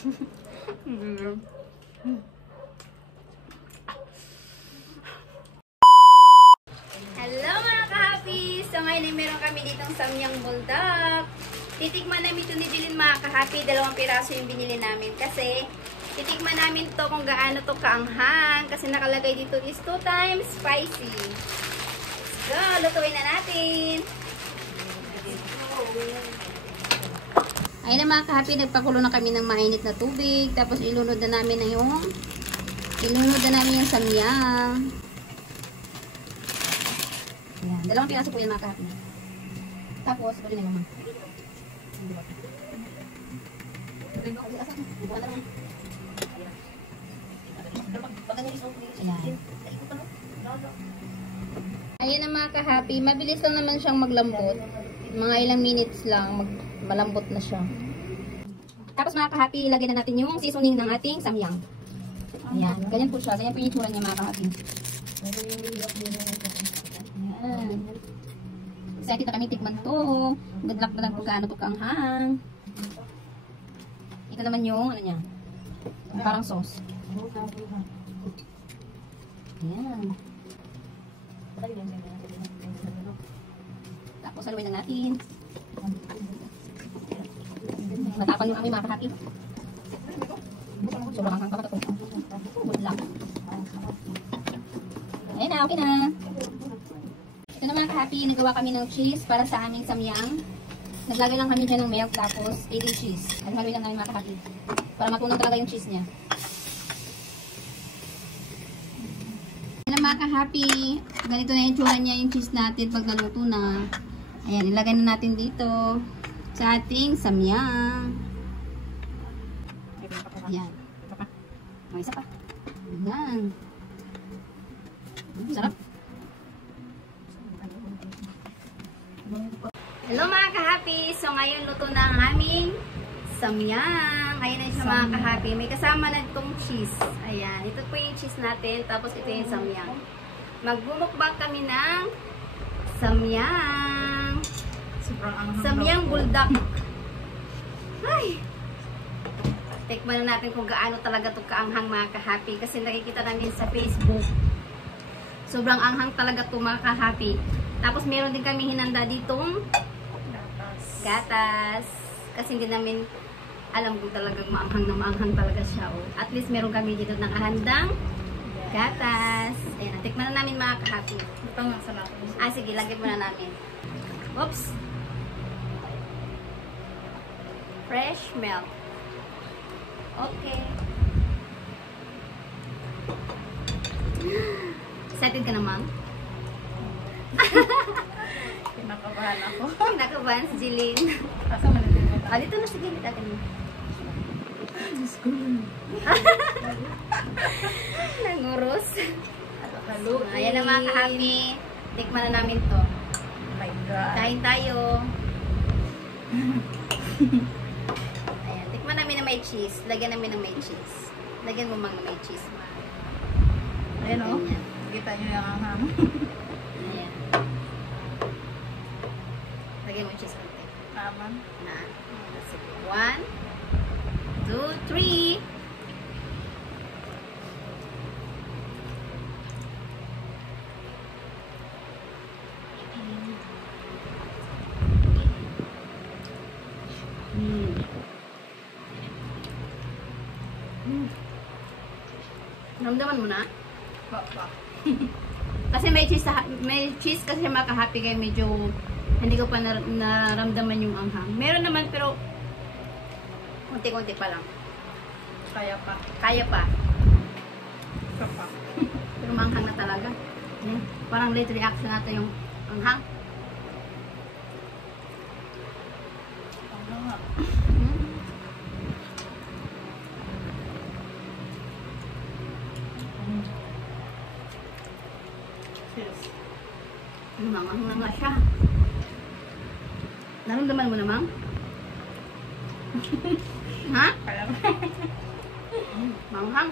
Hello mga ka-happy! So ngayon ay meron kami ditong samyang buldak. Titikman namin ito ni Jeline mga ka-happy. 2 piraso yung binili namin. Kasi titikman namin to kung gaano to kaanghang. Kasi nakalagay dito is 2 times spicy. Let's go! Lutuin na natin! Ayun na mga ka-happy, nagpakulo na kami ng mainit na tubig. Tapos ilunod na namin yung samyang. Ayan, 2 piraso po yan mga ka-happy. Tapos, bali na naman. Ayan na mga ka-happy, mabilis lang naman siyang maglambot. Mga ilang minutes lang, malambot na siya. Tapos mga ka-happy, ilagay na natin yung seasoning ng ating samyang. Ayan, ganyan po siya. Ganyan po yung itsura niya mga ka-happy. Ayan. Excited na kami tikman to. Good luck na lang kung gaano to kaanghang. Ito naman yung, ano niya, parang sauce. Ayan. Tapos haluin na natin. Matapang yung kami mga ka-happy. Sobrang hanghang pa ito. Good luck. Ayan na, okay na. Ito na mga ka-happy, nagawa kami ng cheese para sa aming samyang. Naglagay lang kami dyan ng milk tapos added cheese. Haluin lang namin mga ka-happy. Para matunaw talaga yung cheese niya. Ayan na mga ka-happy, ganito na yung tsura niya yung cheese natin pag naluto na. Ayan, ilagay na natin dito sa ating samyang. Ayan. May isa pa. Ayan. Sarap. Hello mga ka-happy! So ngayon luto na ang aming samyang. Ayan na siya mga ka-happy. May kasama na itong cheese. Ayan. Ito po yung cheese natin. Tapos ito yung samyang. Magbumukbang kami ng samyang. Samyang buldak. Ay! Tikman na natin kung gaano talaga ito kaanghang mga ka-happy. Kasi nakikita namin sa Facebook. Sobrang anghang talaga ito mga ka-happy. Tapos meron din kami hinanda ditong gatas. Kasi hindi namin alam kung talagang maanghang na maanghang talaga siya. Oh. At least meron kami dito ng handang gatas. Ayan, tikman na namin mga ka-happy. Sige, lagyan muna namin. Oops. Fresh milk. Okay. Excited ka naman? Kinakabahan ako. Kinakabahan si Jeline. Asa man na Dito na, sige. Dito na. Diyos ko. Nanguros. Haluin. Ayan na mga ka-happy. Tikman na namin to. Oh my God. Kain tayo. Ayan. Tikman namin na may cheese. Lagyan namin ng may cheese. Lagyan mo mga may cheese. Ayan o. Ganyan. Kita nyo yung anghang. Ayan. Lagyan mo yung cheese konti. Tama. Na. Sige. 1, 2, 3. Ramdaman mo na? Papa. Kasi may cheese kasi mga ka-happy kaya medyo hindi ko pa naramdaman yung anghang. Meron naman pero konti-konti pa lang. Kaya pa. Kaya pa. Papa. Pero manghang na talaga. Parang late reaction natin yung anghang. Ano nga. Cheers. Manghang na nga siya. Naramdaman mo namang? Ha? Kaya Manghang.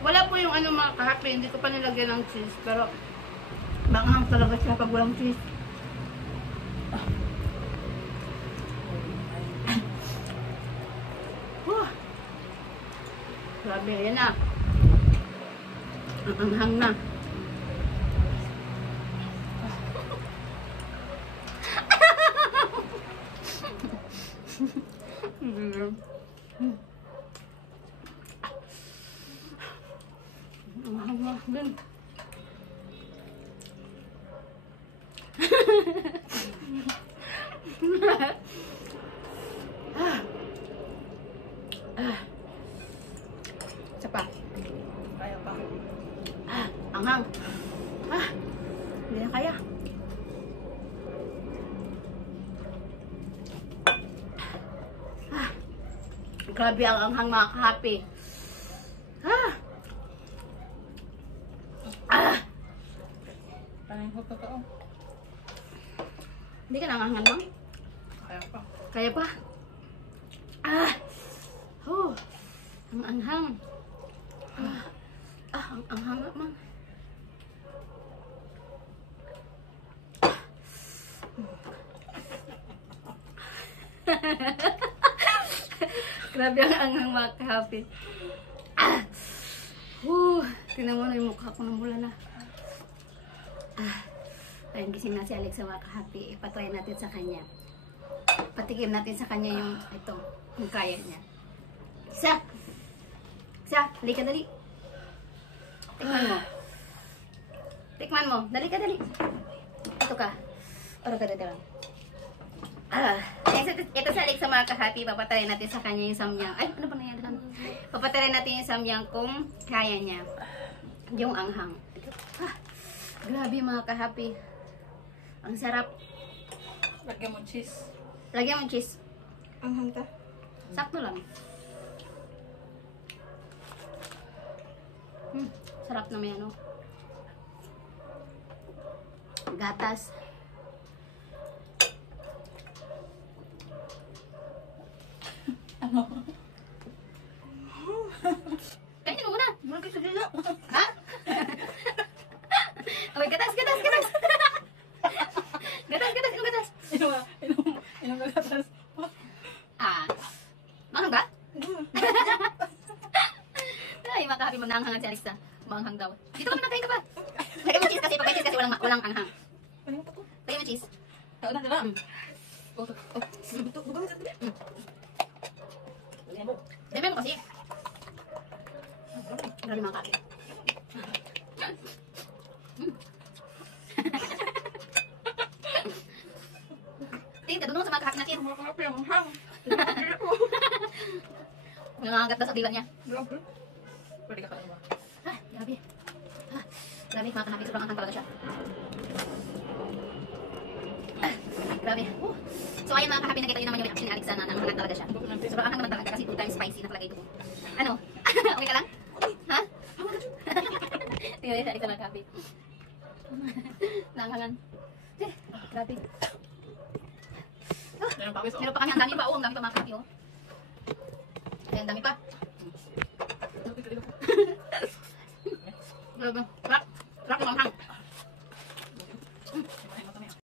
Wala po yung ano mga ka-happy, hindi ko pa nilagyan ng cheese, pero Manghang talaga siya pag walang cheese. Grabe, yan na. Ang anghang na. Ang anghang na din. Isa pa. Kaya pa. Anghang. Hindi na kaya. Grabe ang anghang mga ka-happy. Parang ko totoo. Hindi ka nangangan mo? Kaya pa. Kaya pa? Ang anghang. Ang anghang nga, mang. Grabe ang anghang mga ka-happy. Tingnan mo na yung mukha ko ng mula na. Ayun, gising na si Alex sa mga ka-happy. Ipatry natin sa kanya. Patikim natin sa kanya yung ito, kung kaya niya. Isa! Halika dali. Tikman mo. Tikman mo. Dali ka, dali. Ito ka. Oro ka, dali lang. Ito sa Alex sa mga ka-happy. Papatry natin sa kanya yung samyang. Ay, ano ba nangyari? Papatry natin yung samyang kung kaya niya. Yung anghang. Grabe mga ka-happy. Ang sarap. Lagyan mo cheese. Lagyan mo cheese. Anghang ta. Sakto lang. Sarap na may ano. Gatas. Ano? Kainin mo muna. Muna kayo sa dila. Ha? Okay, gatas. Gatas. Inom ka gatas. Manghang ba? Ay, makahabi mo naanghangan si Alexa. Manghang daw. Dito ka na, kain ka ba? Lagay mo cheese kasi, pag may cheese kasi walang anghang. Ano pa to? Lagay mo cheese. Tao na, diba? Bugang sa dila. Dami mo kasi. Grabe mga kaki. Tingin ka doon sa mga kahaki natin. Makapi ang hang. Nangangagat na sa dila niya. Grabe. Pwede ka kalawa. Grabe. Grabe, mga kahaki. Sobrang anghang talaga siya. Grabe. So, ayun mga kahaki, nakita nyo naman yung reaction ni Alexa na nanganghang talaga siya. Sobrang anghang naman talaga kasi 2 times spicy nakalagay ito. Ano? Okay ka lang? Ha? Tingnan niyo si Alexa mga kahaki. Nanghangan. Grabe. Meron pa kami, ang dami pa, ang dami pa mga kahaki, oh. Ang dami pa. Grabe. Rock yung anghang.